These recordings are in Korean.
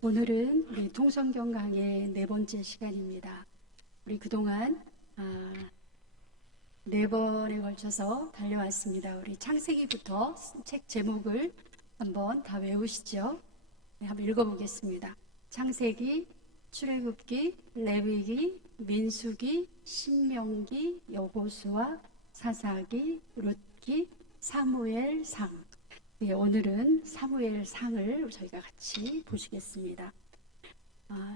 오늘은 우리 통성경 강의 네 번째 시간입니다. 우리 그동안 네 번에 걸쳐서 달려왔습니다. 우리 창세기부터 책 제목을 한번 다 외우시죠. 네, 한번 읽어보겠습니다. 창세기, 출애굽기, 레위기, 민수기, 신명기, 여호수아, 사사기, 룻기, 사무엘상. 네, 오늘은 사무엘상을 저희가 같이 보시겠습니다.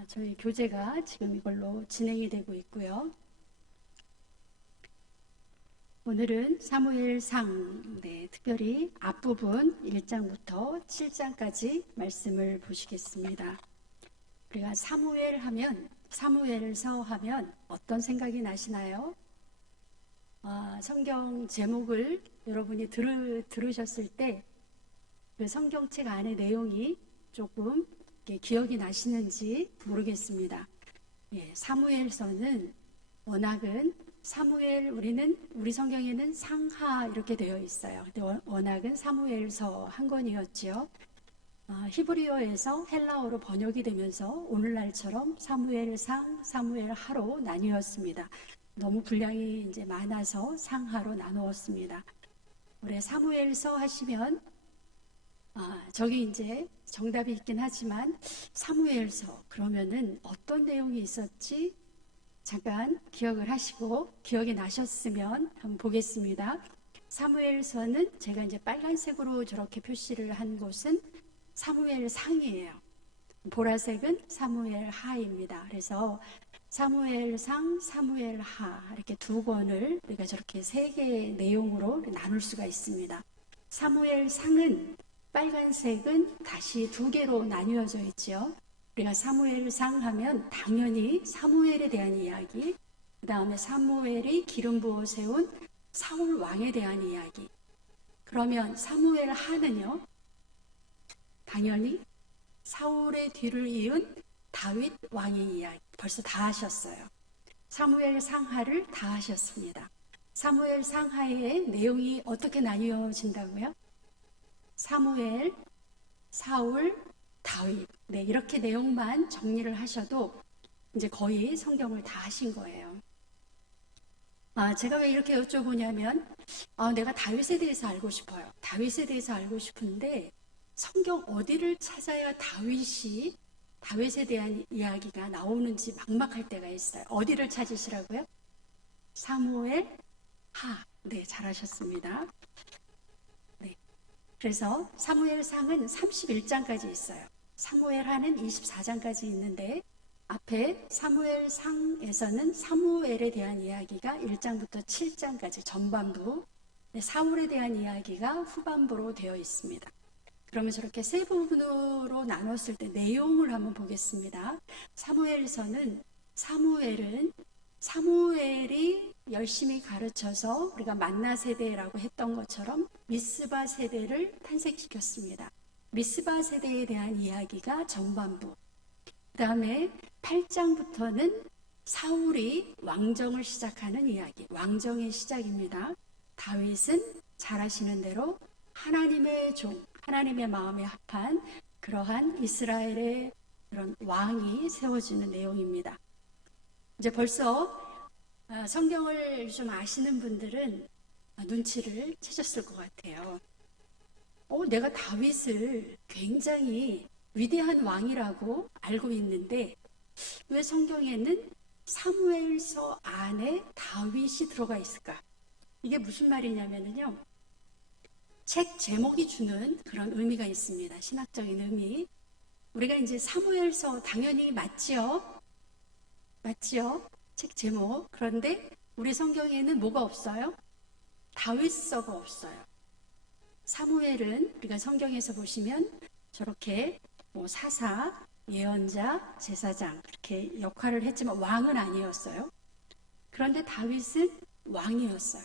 저희 교재가 지금 이걸로 진행이 되고 있고요. 오늘은 사무엘상, 특별히 앞부분 1장부터 7장까지 말씀을 보시겠습니다. 우리가 사무엘 하면, 사무엘서 하면 어떤 생각이 나시나요? 성경 제목을 여러분이 들으셨을 때 그 성경책 안의 내용이 조금 기억이 나시는지 모르겠습니다. 사무엘서는 워낙은 사무엘, 우리 성경에는 상하 이렇게 되어 있어요. 근데 워낙은 사무엘서 한 권이었지요. 히브리어에서 헬라어로 번역이 되면서 오늘날처럼 사무엘상, 사무엘하로 나뉘었습니다. 너무 분량이 이제 많아서 상하로 나누었습니다. 올해 사무엘서 하시면 저기 이제 정답이 있긴 하지만 사무엘서 그러면은 어떤 내용이 있었지? 잠깐 기억을 하시고 기억이 나셨으면 한번 보겠습니다. 사무엘서는 제가 이제 빨간색으로 저렇게 표시를 한 곳은 사무엘상이에요. 보라색은 사무엘하입니다. 그래서 사무엘상, 사무엘하 이렇게 두 권을 우리가 저렇게 세 개의 내용으로 나눌 수가 있습니다. 사무엘상은 빨간색은 다시 두 개로 나뉘어져 있죠. 우리가 사무엘상 하면 당연히 사무엘에 대한 이야기, 그 다음에 사무엘이 기름 부어 세운 사울 왕에 대한 이야기. 그러면 사무엘하는요, 당연히 사울의 뒤를 이은 다윗 왕의 이야기. 벌써 다 하셨어요. 사무엘 상하를 다 하셨습니다. 사무엘 상하의 내용이 어떻게 나뉘어진다고요? 사무엘, 사울, 다윗. 이렇게 내용만 정리를 하셔도 이제 거의 성경을 다 하신 거예요. 제가 왜 이렇게 여쭤보냐면, 내가 다윗에 대해서 알고 싶어요. 다윗에 대해서 알고 싶은데, 성경 어디를 찾아야 다윗에 대한 이야기가 나오는지 막막할 때가 있어요. 어디를 찾으시라고요? 사무엘 하. 잘하셨습니다. 그래서 사무엘상은 31장까지 있어요. 사무엘하는 24장까지 있는데 앞에 사무엘상에서는 사무엘에 대한 이야기가 1장부터 7장까지 전반부, 사울에 대한 이야기가 후반부로 되어 있습니다. 그러면 저렇게 세 부분으로 나눴을 때 내용을 한번 보겠습니다. 사무엘서는 사무엘이 열심히 가르쳐서 우리가 만나 세대라고 했던 것처럼 미스바 세대를 탄생시켰습니다. 미스바 세대에 대한 이야기가 전반부. 그 다음에 8장부터는 사울이 왕정을 시작하는 이야기, 왕정의 시작입니다. 다윗은 잘 아시는 대로 하나님의 종, 하나님의 마음에 합한 그러한 이스라엘의 그런 왕이 세워지는 내용입니다. 이제 벌써 성경을 좀 아시는 분들은 눈치를 채셨을 것 같아요. 내가 다윗을 굉장히 위대한 왕이라고 알고 있는데 왜 성경에는 사무엘서 안에 다윗이 들어가 있을까? 이게 무슨 말이냐면요. 책 제목이 주는 그런 의미가 있습니다. 신학적인 의미. 우리가 이제 사무엘서 당연히 맞지요? 책 제목. 그런데 우리 성경에는 뭐가 없어요? 다윗서가 없어요. 사무엘은 우리가 성경에서 보시면 저렇게 사사, 예언자, 제사장 그렇게 역할을 했지만 왕은 아니었어요. 그런데 다윗은 왕이었어요.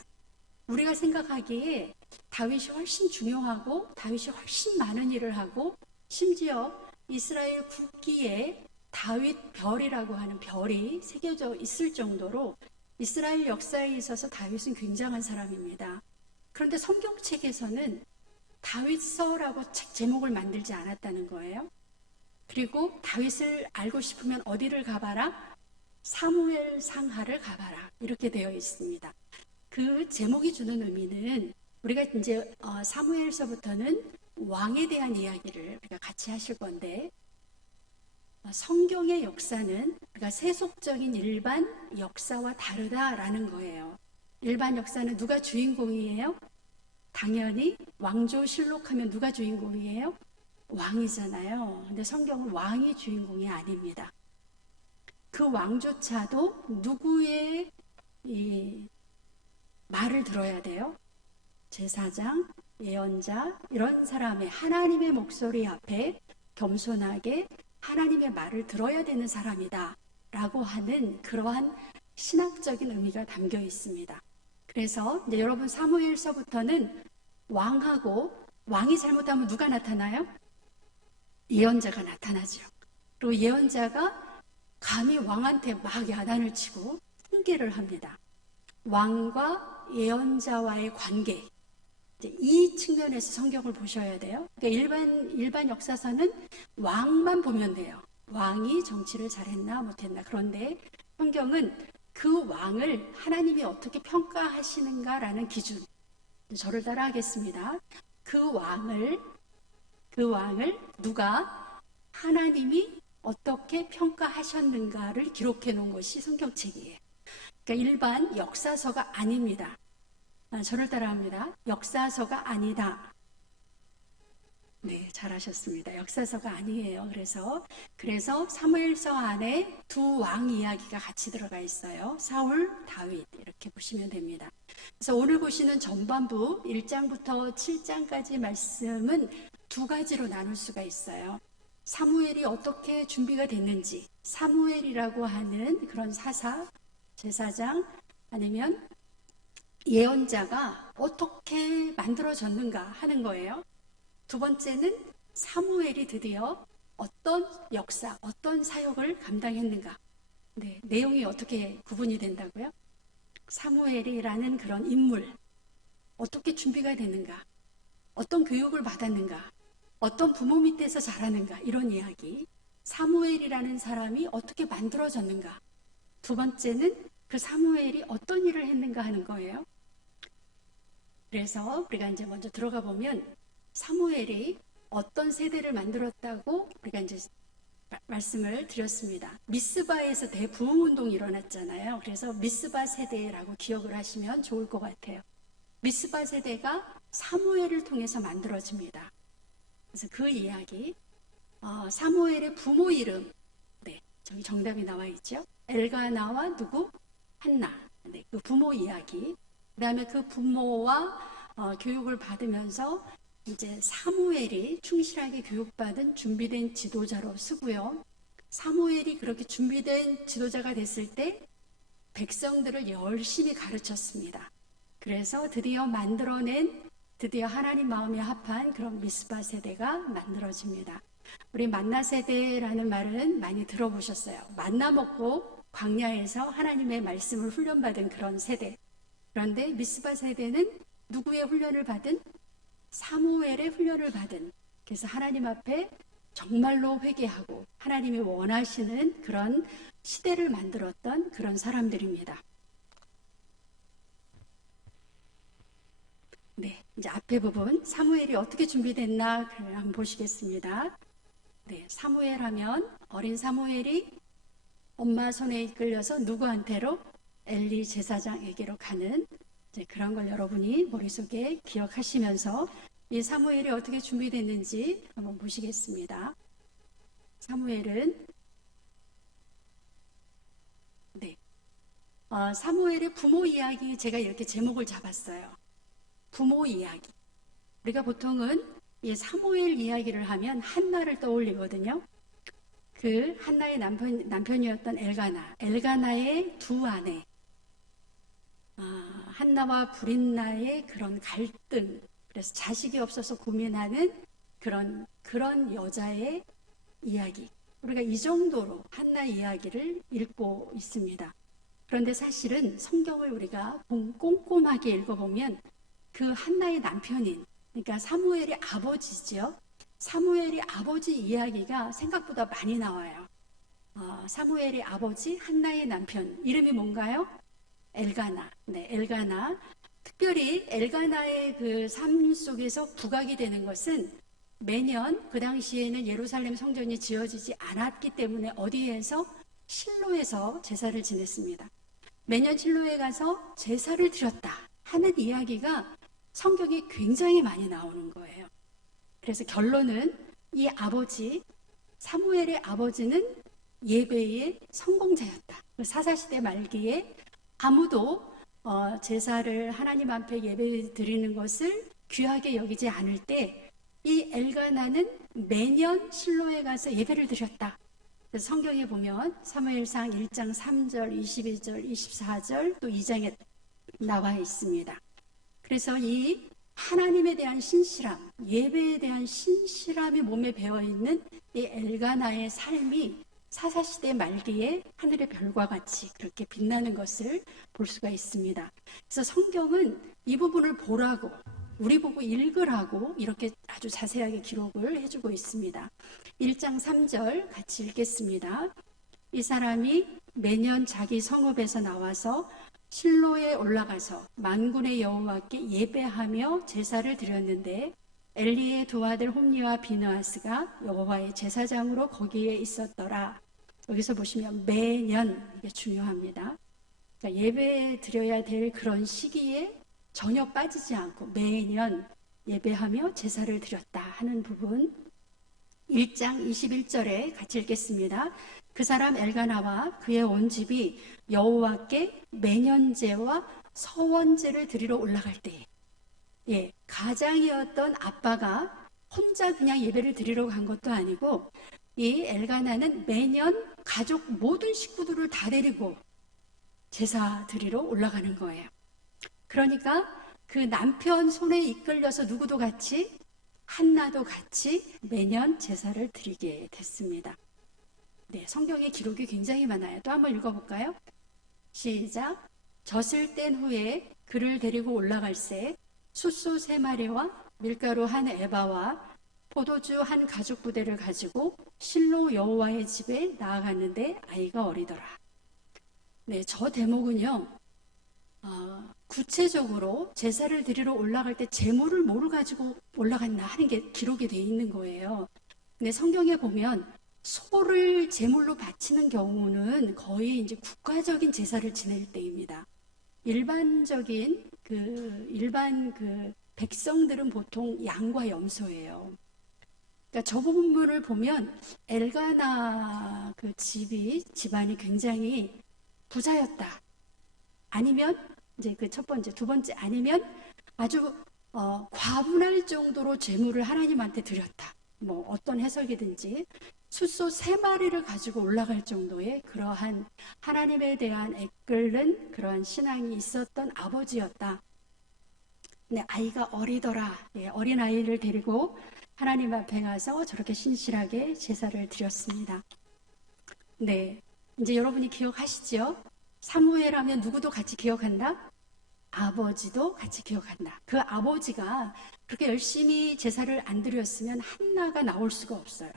우리가 생각하기에 다윗이 훨씬 중요하고 다윗이 훨씬 많은 일을 하고 심지어 이스라엘 국기에 다윗 별이라고 하는 별이 새겨져 있을 정도로 이스라엘 역사에 있어서 다윗은 굉장한 사람입니다. 그런데 성경책에서는 다윗서라고 책 제목을 만들지 않았다는 거예요. 그리고 다윗을 알고 싶으면 어디를 가봐라? 사무엘 상하를 가봐라. 이렇게 되어 있습니다. 그 제목이 주는 의미는 우리가 이제 사무엘서부터는 왕에 대한 이야기를 우리가 같이 하실 건데, 성경의 역사는 우리가 세속적인 일반 역사와 다르다라는 거예요. 일반 역사는 누가 주인공이에요? 당연히 왕조실록 하면 누가 주인공이에요? 왕이잖아요. 근데 성경은 왕이 주인공이 아닙니다. 그 왕조차도 누구의 말을 들어야 돼요? 제사장, 예언자, 이런 사람의 하나님의 목소리 앞에 겸손하게 하나님의 말을 들어야 되는 사람이다 라고 하는 그러한 신학적인 의미가 담겨 있습니다. 그래서 이제 여러분 사무엘서부터는 왕이 잘못하면 누가 나타나요? 예언자가 나타나죠. 그리고 예언자가 감히 왕한테 막 야단을 치고 훈계를 합니다. 왕과 예언자와의 관계, 이 측면에서 성경을 보셔야 돼요. 그러니까 일반 역사서는 왕만 보면 돼요. 왕이 정치를 잘했나 못했나. 그런데 성경은 그 왕을 하나님이 어떻게 평가하시는가라는 기준, 저를 따라 하겠습니다. 그 왕을 누가 하나님이 어떻게 평가하셨는가를 기록해 놓은 것이 성경책이에요. 그러니까 일반 역사서가 아닙니다. 저를 따라합니다. 역사서가 아니다. 네, 잘하셨습니다. 역사서가 아니에요. 그래서 사무엘서 안에 두 왕 이야기가 같이 들어가 있어요. 사울, 다윗 이렇게 보시면 됩니다. 그래서 오늘 보시는 전반부 1장부터 7장까지 말씀은 두 가지로 나눌 수가 있어요. 사무엘이 어떻게 준비가 됐는지, 사무엘이라고 하는 그런 사사, 제사장, 아니면 예언자가 어떻게 만들어졌는가 하는 거예요. 두 번째는 사무엘이 드디어 어떤 역사, 어떤 사역을 감당했는가. 네, 내용이 어떻게 구분이 된다고요? 사무엘이라는 그런 인물, 어떻게 준비가 됐는가, 어떤 교육을 받았는가, 어떤 부모 밑에서 자라는가, 이런 이야기. 사무엘이라는 사람이 어떻게 만들어졌는가. 두 번째는 그 사무엘이 어떤 일을 했는가 하는 거예요. 그래서 우리가 이제 먼저 들어가 보면 사무엘이 어떤 세대를 만들었다고 우리가 이제 말씀을 드렸습니다. 미스바에서 대부흥운동이 일어났잖아요. 그래서 미스바 세대라고 기억을 하시면 좋을 것 같아요. 미스바 세대가 사무엘을 통해서 만들어집니다. 그래서 그 이야기, 사무엘의 부모 이름, 네, 저기 정답이 나와 있죠. 엘가나와 누구? 한나. 네, 그 부모 이야기. 그 다음에 그 부모와 교육을 받으면서 이제 사무엘이 충실하게 교육받은 준비된 지도자로 쓰고요. 사무엘이 그렇게 준비된 지도자가 됐을 때 백성들을 열심히 가르쳤습니다. 그래서 드디어 하나님 마음에 합한 그런 미스바 세대가 만들어집니다. 우리 만나 세대라는 말은 많이 들어보셨어요. 만나 먹고 광야에서 하나님의 말씀을 훈련받은 그런 세대. 그런데 미스바 세대는 누구의 훈련을 받은? 사무엘의 훈련을 받은, 그래서 하나님 앞에 정말로 회개하고 하나님이 원하시는 그런 시대를 만들었던 그런 사람들입니다. 네, 이제 앞에 부분 사무엘이 어떻게 준비됐나 한번 보시겠습니다. 네, 사무엘 하면 어린 사무엘이 엄마 손에 이끌려서 누구한테로? 엘리 제사장에게로 가는 이제 그런 걸 여러분이 머릿속에 기억하시면서 이 사무엘이 어떻게 준비됐는지 한번 보시겠습니다. 사무엘은 사무엘의 부모 이야기, 제가 이렇게 제목을 잡았어요. 부모 이야기. 우리가 보통은 이 사무엘 이야기를 하면 한나를 떠올리거든요. 그 한나의 남편이었던 엘가나의 두 아내, 한나와 브린나의 그런 갈등, 그래서 자식이 없어서 고민하는 그런 여자의 이야기. 우리가 이 정도로 한나 이야기를 읽고 있습니다. 그런데 사실은 성경을 우리가 꼼꼼하게 읽어보면 그 한나의 남편인, 그러니까 사무엘의 아버지죠. 사무엘의 아버지 이야기가 생각보다 많이 나와요. 사무엘의 아버지 한나의 남편 이름이 뭔가요? 엘가나. 네, 엘가나. 특별히 엘가나의 그 삶 속에서 부각이 되는 것은 매년 그 당시에는 예루살렘 성전이 지어지지 않았기 때문에 어디에서? 실로에서 제사를 지냈습니다. 매년 실로에 가서 제사를 드렸다 하는 이야기가 성경에 굉장히 많이 나오는 거예요. 그래서 결론은 이 아버지, 사무엘의 아버지는 예배의 성공자였다. 사사시대 말기에 아무도 제사를 하나님 앞에 예배 드리는 것을 귀하게 여기지 않을 때 이 엘가나는 매년 실로에 가서 예배를 드렸다. 그래서 성경에 보면 사무엘상 1장 3절, 22절, 24절 또 2장에 나와 있습니다. 그래서 이 하나님에 대한 신실함, 예배에 대한 신실함이 몸에 배어있는 이 엘가나의 삶이 사사시대 말기에 하늘의 별과 같이 그렇게 빛나는 것을 볼 수가 있습니다. 그래서 성경은 이 부분을 보라고, 우리 보고 읽으라고 이렇게 아주 자세하게 기록을 해주고 있습니다. 1장 3절 같이 읽겠습니다. 이 사람이 매년 자기 성읍에서 나와서 실로에 올라가서 만군의 여호와께 예배하며 제사를 드렸는데 엘리의 두 아들 홈니와 비느하스가 여호와의 제사장으로 거기에 있었더라. 여기서 보시면 매년, 이게 중요합니다. 그러니까 예배 드려야 될 그런 시기에 전혀 빠지지 않고 매년 예배하며 제사를 드렸다 하는 부분. 1장 21절에 같이 읽겠습니다. 그 사람 엘가나와 그의 온 집이 여호와께 매년제와 서원제를 드리러 올라갈 때에 가장이었던 아빠가 혼자 그냥 예배를 드리러 간 것도 아니고 이 엘가나는 매년 가족 모든 식구들을 다 데리고 제사 드리러 올라가는 거예요. 그러니까 그 남편 손에 이끌려서 누구도 같이 한나도 같이 매년 제사를 드리게 됐습니다. 네, 성경의 기록이 굉장히 많아요. 또 한번 읽어볼까요? 시작. 젖을 뗀 후에 그를 데리고 올라갈새 숫소 3마리와 밀가루 1에바와 포도주 1 가죽 부대를 가지고 실로 여호와의 집에 나아갔는데 아이가 어리더라. 네, 저 대목은요. 구체적으로 제사를 드리러 올라갈 때 제물을 뭐를 가지고 올라갔나 하는 게 기록이 되어 있는 거예요. 근데 성경에 보면 소를 제물로 바치는 경우는 거의 이제 국가적인 제사를 지낼 때입니다. 일반 백성들은 보통 양과 염소예요. 그러니까 저 부분을 보면 엘가나 그 집안이 굉장히 부자였다. 아니면 이제 그 첫 번째, 두 번째 아니면 아주 과분할 정도로 제물을 하나님한테 드렸다. 뭐 어떤 해석이든지 숫소 3마리를 가지고 올라갈 정도의 그러한 하나님에 대한 애끓는 그러한 신앙이 있었던 아버지였다. 근데 아이가 어리더라. 예, 어린 아이를 데리고 하나님 앞에 가서 저렇게 신실하게 제사를 드렸습니다. 네, 이제 여러분이 기억하시죠? 사무엘 하면 누구도 같이 기억한다? 아버지도 같이 기억한다. 그 아버지가 그렇게 열심히 제사를 안 드렸으면 한나가 나올 수가 없어요.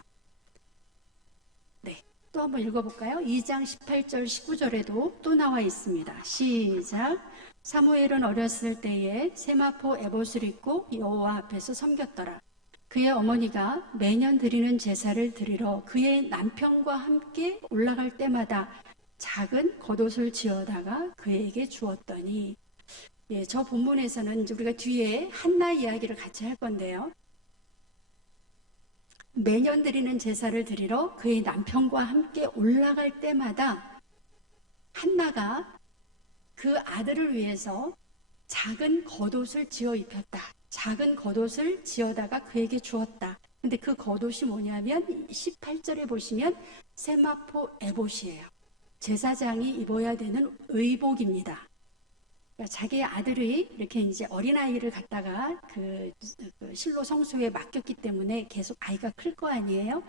네, 또 한번 읽어볼까요? 2장 18절 19절에도 또 나와 있습니다. 시작. 사무엘은 어렸을 때에 세마포 에봇을 입고 여호와 앞에서 섬겼더라. 그의 어머니가 매년 드리는 제사를 드리러 그의 남편과 함께 올라갈 때마다 작은 겉옷을 지어다가 그에게 주었더니, 예, 저 본문에서는 이제 우리가 뒤에 한나 이야기를 같이 할 건데요. 매년 드리는 제사를 드리러 그의 남편과 함께 올라갈 때마다 한나가 그 아들을 위해서 작은 겉옷을 지어 입혔다. 작은 겉옷을 지어다가 그에게 주었다. 근데 그 겉옷이 뭐냐면 18절에 보시면 세마포 에봇이에요. 제사장이 입어야 되는 의복입니다. 그러니까 자기 아들이 이렇게 이제 어린아이를 갖다가 그 실로 성소에 맡겼기 때문에 계속 아이가 클 거 아니에요?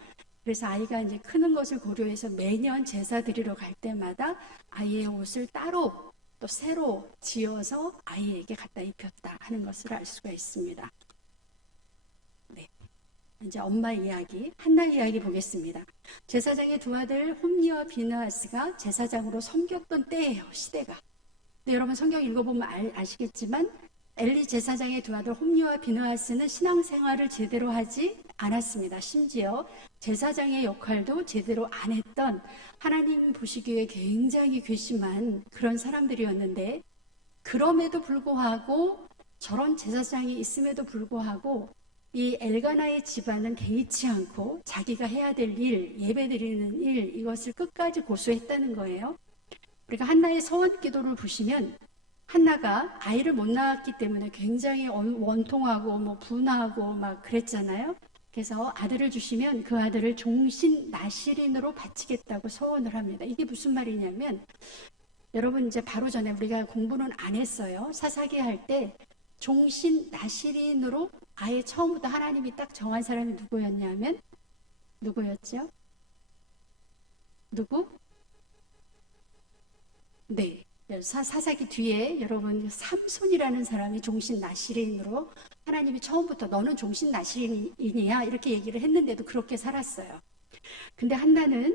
그래서 아이가 이제 크는 것을 고려해서 매년 제사 드리러 갈 때마다 아이의 옷을 따로 또 새로 지어서 아이에게 갖다 입혔다 하는 것을 알 수가 있습니다. 네. 이제 엄마 이야기, 한나 이야기 보겠습니다. 제사장의 두 아들 홈니와 비느하스가 제사장으로 섬겼던 때예요, 시대가. 근데 여러분 성경 읽어보면 아시겠지만 엘리 제사장의 두 아들 홈니와 비느하스는 신앙생활을 제대로 하지 않았습니다. 심지어 제사장의 역할도 제대로 안 했던, 하나님 보시기에 굉장히 괘씸한 그런 사람들이었는데, 그럼에도 불구하고, 저런 제사장이 있음에도 불구하고 이 엘가나의 집안은 개의치 않고 자기가 해야 될 일, 예배드리는 일, 이것을 끝까지 고수했다는 거예요. 우리가 한나의 서원 기도를 보시면, 한나가 아이를 못 낳았기 때문에 굉장히 원통하고 뭐 분하고 막 그랬잖아요. 그래서 아들을 주시면 그 아들을 종신 나실인으로 바치겠다고 서원을 합니다. 이게 무슨 말이냐면, 여러분 이제 바로 전에 우리가 공부는 안 했어요. 사사기 할 때 종신 나실인으로 아예 처음부터 하나님이 딱 정한 사람이 누구였냐면, 누구였죠? 누구? 네. 사사기 뒤에 여러분 삼손이라는 사람이 종신 나실인으로 하나님이 처음부터 너는 종신 나실인이야 이렇게 얘기를 했는데도 그렇게 살았어요. 근데 한나는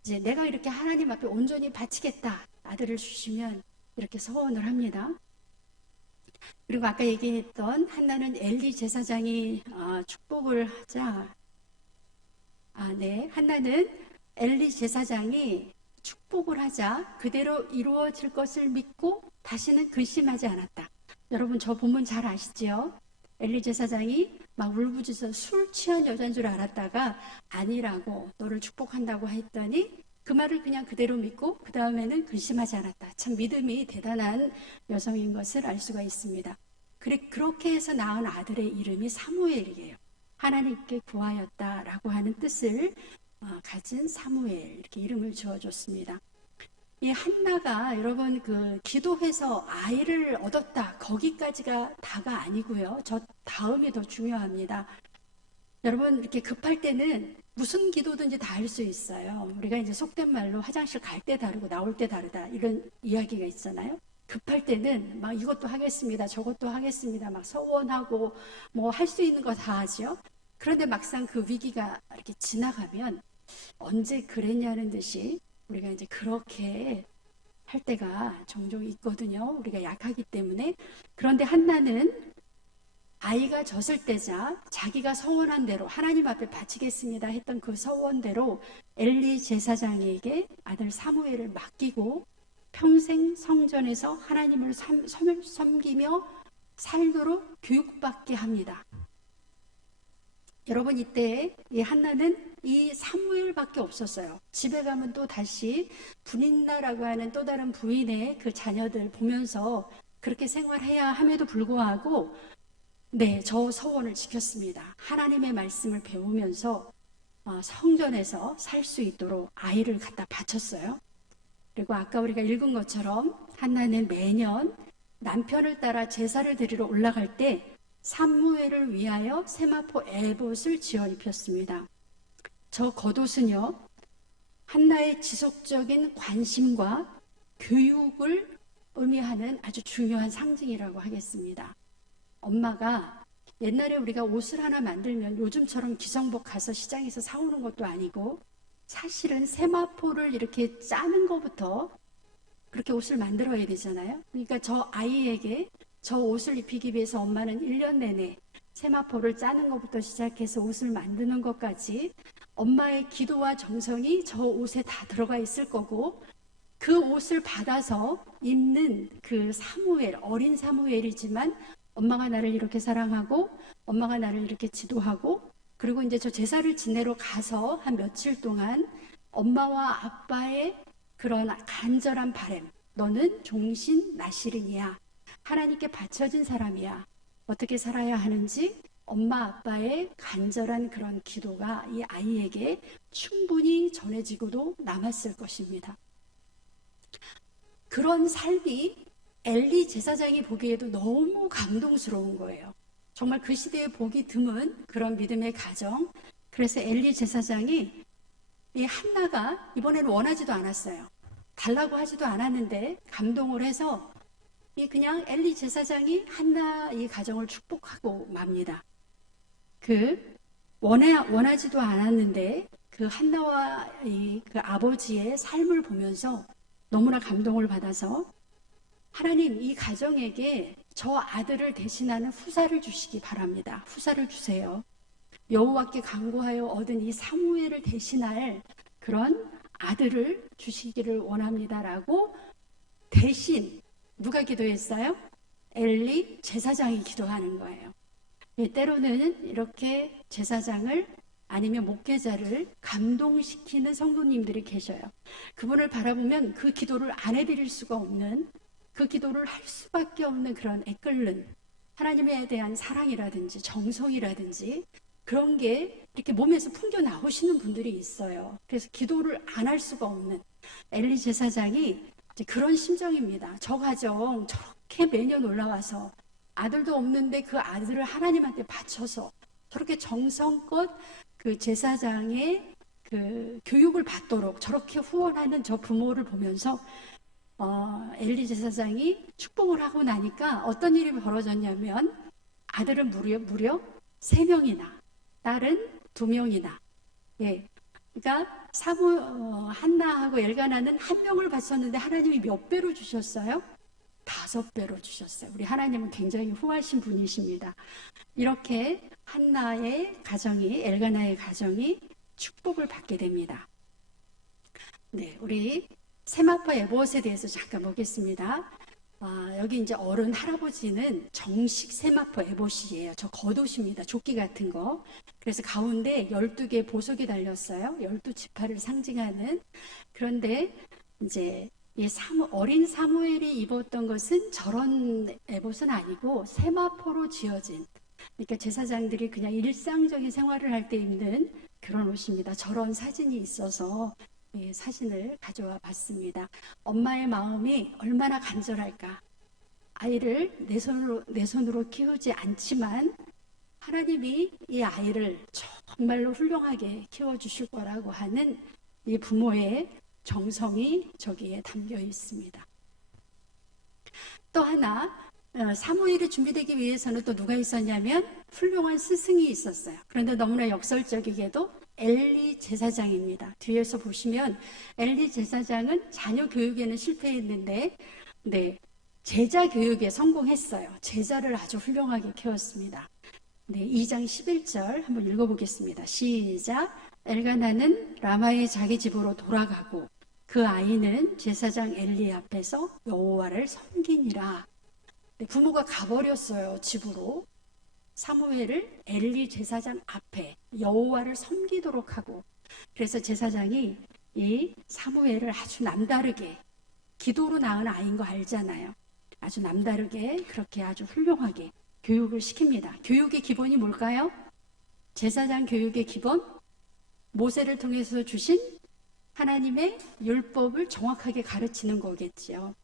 이제 내가 이렇게 하나님 앞에 온전히 바치겠다, 아들을 주시면, 이렇게 서원을 합니다. 그리고 아까 얘기했던 한나는 엘리 제사장이 축복을 하자, 한나는 엘리 제사장이 축복을 하자 그대로 이루어질 것을 믿고 다시는 근심하지 않았다. 여러분 저 본문 잘 아시죠? 엘리 제사장이 막 울부짖어 술 취한 여자인 줄 알았다가 아니라고, 너를 축복한다고 했더니 그 말을 그냥 그대로 믿고 그 다음에는 근심하지 않았다. 참 믿음이 대단한 여성인 것을 알 수가 있습니다. 그렇게 해서 낳은 아들의 이름이 사무엘이에요. 하나님께 구하였다라고 하는 뜻을 가진 사무엘, 이렇게 이름을 지어줬습니다. 이 한나가 여러분 그 기도해서 아이를 얻었다, 거기까지가 다가 아니고요. 저 다음이 더 중요합니다. 여러분 이렇게 급할 때는 무슨 기도든지 다 할 수 있어요. 우리가 이제 속된 말로 화장실 갈 때 다르고 나올 때 다르다, 이런 이야기가 있잖아요. 급할 때는 막 이것도 하겠습니다, 저것도 하겠습니다, 막 서원하고 뭐 할 수 있는 거 다 하죠. 그런데 막상 그 위기가 이렇게 지나가면 언제 그랬냐는 듯이 우리가 이제 그렇게 할 때가 종종 있거든요. 우리가 약하기 때문에. 그런데 한나는 아이가 젖을 때자 자기가 서원한 대로 하나님 앞에 바치겠습니다 했던 그 서원대로 엘리 제사장에게 아들 사무엘을 맡기고 평생 성전에서 하나님을 섬기며 살도록 교육받게 합니다. 여러분 이때 이 한나는 이 사무엘밖에 없었어요. 집에 가면 또 다시 분인나라고 하는 또 다른 부인의 그 자녀들 보면서 그렇게 생활해야 함에도 불구하고 저 서원을 지켰습니다. 하나님의 말씀을 배우면서 성전에서 살 수 있도록 아이를 갖다 바쳤어요. 그리고 아까 우리가 읽은 것처럼 한나는 매년 남편을 따라 제사를 드리러 올라갈 때 사무엘을 위하여 세마포 에봇을 지어 입혔습니다. 저 겉옷은요, 한나의 지속적인 관심과 교육을 의미하는 아주 중요한 상징이라고 하겠습니다. 엄마가 옛날에 우리가 옷을 하나 만들면 요즘처럼 기성복 가서 시장에서 사오는 것도 아니고 사실은 세마포를 이렇게 짜는 것부터 그렇게 옷을 만들어야 되잖아요. 그러니까 저 아이에게 저 옷을 입히기 위해서 엄마는 1년 내내 세마포를 짜는 것부터 시작해서 옷을 만드는 것까지 엄마의 기도와 정성이 저 옷에 다 들어가 있을 거고, 그 옷을 받아서 입는 그 사무엘, 어린 사무엘이지만 엄마가 나를 이렇게 사랑하고 엄마가 나를 이렇게 지도하고, 그리고 이제 저 제사를 지내러 가서 한 며칠 동안 엄마와 아빠의 그런 간절한 바람, 너는 종신 나실인이야, 하나님께 바쳐진 사람이야, 어떻게 살아야 하는지 엄마 아빠의 간절한 그런 기도가 이 아이에게 충분히 전해지고도 남았을 것입니다. 그런 삶이 엘리 제사장이 보기에도 너무 감동스러운 거예요. 정말 그 시대에 보기 드문 그런 믿음의 가정. 그래서 엘리 제사장이 이 한나가 이번에는 원하지도 않았어요. 달라고 하지도 않았는데 감동을 해서 그냥 엘리 제사장이 한나 이 가정을 축복하고 맙니다. 그 원하지도 않았는데 그 한나와 그 아버지의 삶을 보면서 너무나 감동을 받아서 하나님, 이 가정에게 저 아들을 대신하는 후사를 주시기 바랍니다. 후사를 주세요. 여호와께 간구하여 얻은 이 사무엘을 대신할 그런 아들을 주시기를 원합니다라고 대신 누가 기도했어요? 엘리 제사장이 기도하는 거예요. 때로는 이렇게 제사장을 아니면 목회자를 감동시키는 성도님들이 계셔요. 그분을 바라보면 그 기도를 안 해드릴 수가 없는, 그 기도를 할 수밖에 없는 그런 애끓는 하나님에 대한 사랑이라든지 정성이라든지 그런 게 이렇게 몸에서 풍겨 나오시는 분들이 있어요. 그래서 기도를 안 할 수가 없는 엘리 제사장이 이제 그런 심정입니다. 저 가정 저렇게 매년 올라와서 아들도 없는데 그 아들을 하나님한테 바쳐서 저렇게 정성껏 그 제사장의 그 교육을 받도록 저렇게 후원하는 저 부모를 보면서 엘리 제사장이 축복을 하고 나니까 어떤 일이 벌어졌냐면 아들은 무려 3명이나 딸은 2명이나 예. 그러니까 한나하고 엘가나는 1명을 바쳤는데 하나님이 몇 배로 주셨어요? 5배로 주셨어요. 우리 하나님은 굉장히 후하신 분이십니다. 이렇게 한나의 가정이, 엘가나의 가정이 축복을 받게 됩니다. 네, 우리 세마포 에봇에 대해서 잠깐 보겠습니다. 여기 이제 어른 할아버지는 정식 세마포 에봇이에요. 저 겉옷입니다. 조끼 같은 거. 그래서 가운데 12개 보석이 달렸어요. 12지파를 상징하는. 그런데 이제 이 어린 사무엘이 입었던 것은 저런 에봇은 아니고 세마포로 지어진, 그러니까 제사장들이 그냥 일상적인 생활을 할 때 입는 그런 옷입니다. 저런 사진이 있어서 사진을 가져와 봤습니다. 엄마의 마음이 얼마나 간절할까. 아이를 내 손으로 키우지 않지만 하나님이 이 아이를 정말로 훌륭하게 키워주실 거라고 하는 이 부모의 정성이 저기에 담겨 있습니다. 또 하나, 사무엘이 준비되기 위해서는 또 누가 있었냐면 훌륭한 스승이 있었어요. 그런데 너무나 역설적이게도 엘리 제사장입니다. 뒤에서 보시면 엘리 제사장은 자녀 교육에는 실패했는데 제자 교육에 성공했어요. 제자를 아주 훌륭하게 키웠습니다. 2장 11절 한번 읽어보겠습니다. 시작. 엘가나는 라마의 자기 집으로 돌아가고 그 아이는 제사장 엘리 앞에서 여호와를 섬기니라. 부모가 가버렸어요. 집으로. 사무엘을 엘리 제사장 앞에 여호와를 섬기도록 하고, 그래서 제사장이 이 사무엘을 아주 남다르게, 기도로 낳은 아이인 거 알잖아요. 아주 남다르게 그렇게 아주 훌륭하게 교육을 시킵니다. 교육의 기본이 뭘까요? 제사장 교육의 기본, 모세를 통해서 주신 하나님의 율법을 정확하게 가르치는 거겠지요.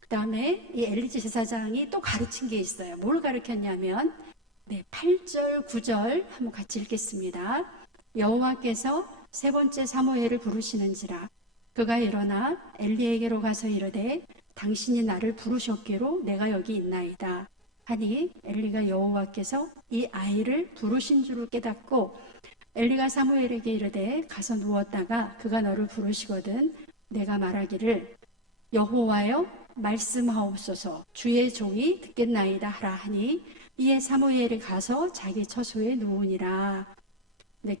그 다음에 이 엘리 제사장이 또 가르친 게 있어요. 뭘 가르쳤냐면 8절, 9절 한번 같이 읽겠습니다. 여호와께서 세 번째 사무엘을 부르시는지라 그가 일어나 엘리에게로 가서 이르되 당신이 나를 부르셨기로 내가 여기 있나이다 하니 엘리가 여호와께서 이 아이를 부르신 줄을 깨닫고 엘리가 사무엘에게 이르되 가서 누웠다가 그가 너를 부르시거든 내가 말하기를 여호와여 말씀하옵소서 주의 종이 듣겠나이다 하라 하니 이에 사무엘이 가서 자기 처소에 누우니라.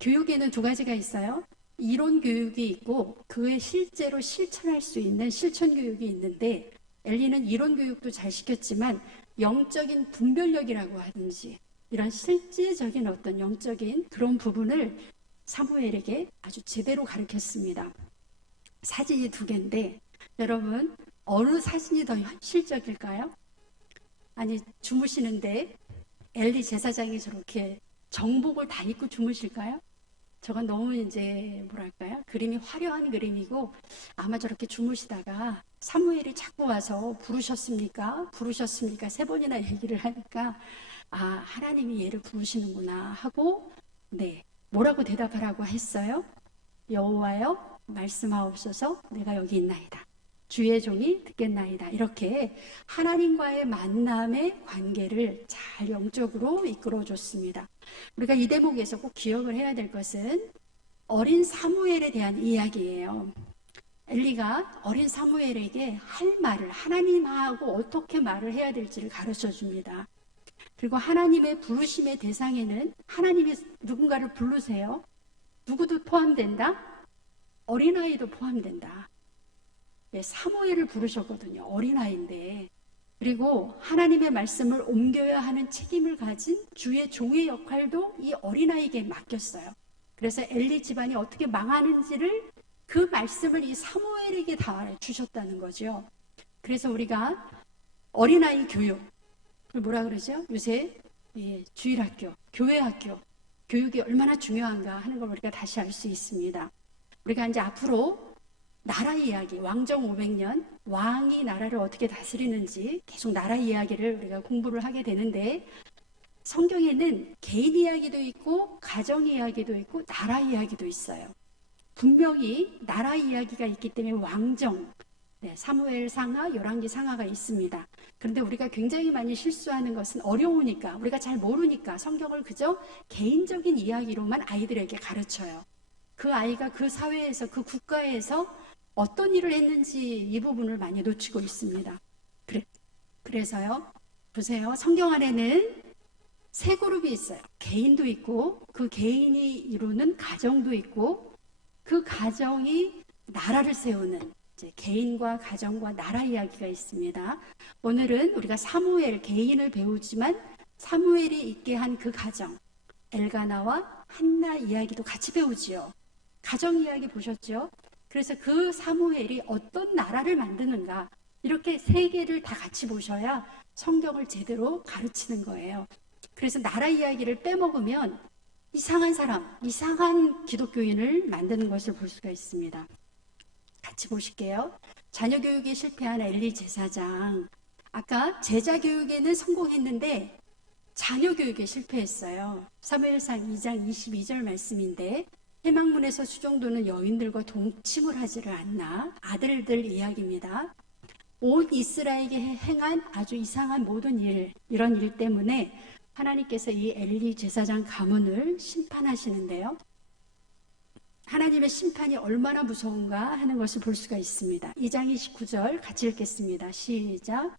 교육에는 2가지가 있어요. 이론 교육이 있고 그에 실제로 실천할 수 있는 실천 교육이 있는데 엘리는 이론 교육도 잘 시켰지만 영적인 분별력이라고 하든지 이런 실제적인 어떤 영적인 그런 부분을 사무엘에게 아주 제대로 가르쳤습니다. 사진이 2개인데 여러분 어느 사진이 더 현실적일까요? 아니 주무시는데 엘리 제사장이 저렇게 정복을 다 입고 주무실까요? 저건 너무 이제 뭐랄까요? 그림이 화려한 그림이고 아마 저렇게 주무시다가 사무엘이 자꾸 와서 부르셨습니까? 3번이나 얘기를 하니까 하나님이 얘를 부르시는구나 하고 뭐라고 대답하라고 했어요? 여호와여 말씀하옵소서 내가 여기 있나이다. 주의 종이 듣겠나이다. 이렇게 하나님과의 만남의 관계를 잘 영적으로 이끌어줬습니다. 우리가 이 대목에서 꼭 기억을 해야 될 것은 어린 사무엘에 대한 이야기예요. 엘리가 어린 사무엘에게 할 말을 하나님하고 어떻게 말을 해야 될지를 가르쳐 줍니다. 그리고 하나님의 부르심의 대상에는 하나님이 누군가를 부르세요. 누구도 포함된다? 어린아이도 포함된다. 네, 사무엘을 부르셨거든요. 어린아이인데. 그리고 하나님의 말씀을 옮겨야 하는 책임을 가진 주의 종의 역할도 이 어린아이에게 맡겼어요. 그래서 엘리 집안이 어떻게 망하는지를 그 말씀을 이 사무엘에게 다 주셨다는 거죠. 그래서 우리가 어린아이 교육, 뭐라 그러죠? 요새 주일학교, 교회학교, 교육이 얼마나 중요한가 하는 걸 우리가 다시 알 수 있습니다. 우리가 이제 앞으로 나라 이야기, 왕정 500년, 왕이 나라를 어떻게 다스리는지 계속 나라 이야기를 우리가 공부를 하게 되는데, 성경에는 개인 이야기도 있고 가정 이야기도 있고 나라 이야기도 있어요. 분명히 나라 이야기가 있기 때문에 왕정, 사무엘 상하, 열왕기 상하가 있습니다. 그런데 우리가 굉장히 많이 실수하는 것은 어려우니까, 우리가 잘 모르니까 성경을 그저 개인적인 이야기로만 아이들에게 가르쳐요. 그 아이가 그 사회에서, 그 국가에서 어떤 일을 했는지 이 부분을 많이 놓치고 있습니다. 그래서요, 보세요. 성경 안에는 세 그룹이 있어요. 개인도 있고, 그 개인이 이루는 가정도 있고, 그 가정이 나라를 세우는 이제 개인과 가정과 나라 이야기가 있습니다. 오늘은 우리가 사무엘 개인을 배우지만 사무엘이 있게 한 그 가정, 엘가나와 한나 이야기도 같이 배우지요. 가정 이야기 보셨죠? 그래서 그 사무엘이 어떤 나라를 만드는가, 이렇게 세 개를 다 같이 보셔야 성경을 제대로 가르치는 거예요. 그래서 나라 이야기를 빼먹으면 이상한 사람, 이상한 기독교인을 만드는 것을 볼 수가 있습니다. 같이 보실게요. 자녀 교육에 실패한 엘리 제사장. 아까 제자 교육에는 성공했는데 자녀 교육에 실패했어요. 사무엘상 2장 22절 말씀인데, 해망문에서 수종도는 여인들과 동침을 하지를 않나, 아들들 이야기입니다. 온 이스라엘에게 행한 아주 이상한 모든 일, 이런 일 때문에 하나님께서 이 엘리 제사장 가문을 심판하시는데요. 하나님의 심판이 얼마나 무서운가 하는 것을 볼 수가 있습니다. 2장 29절 같이 읽겠습니다. 시작.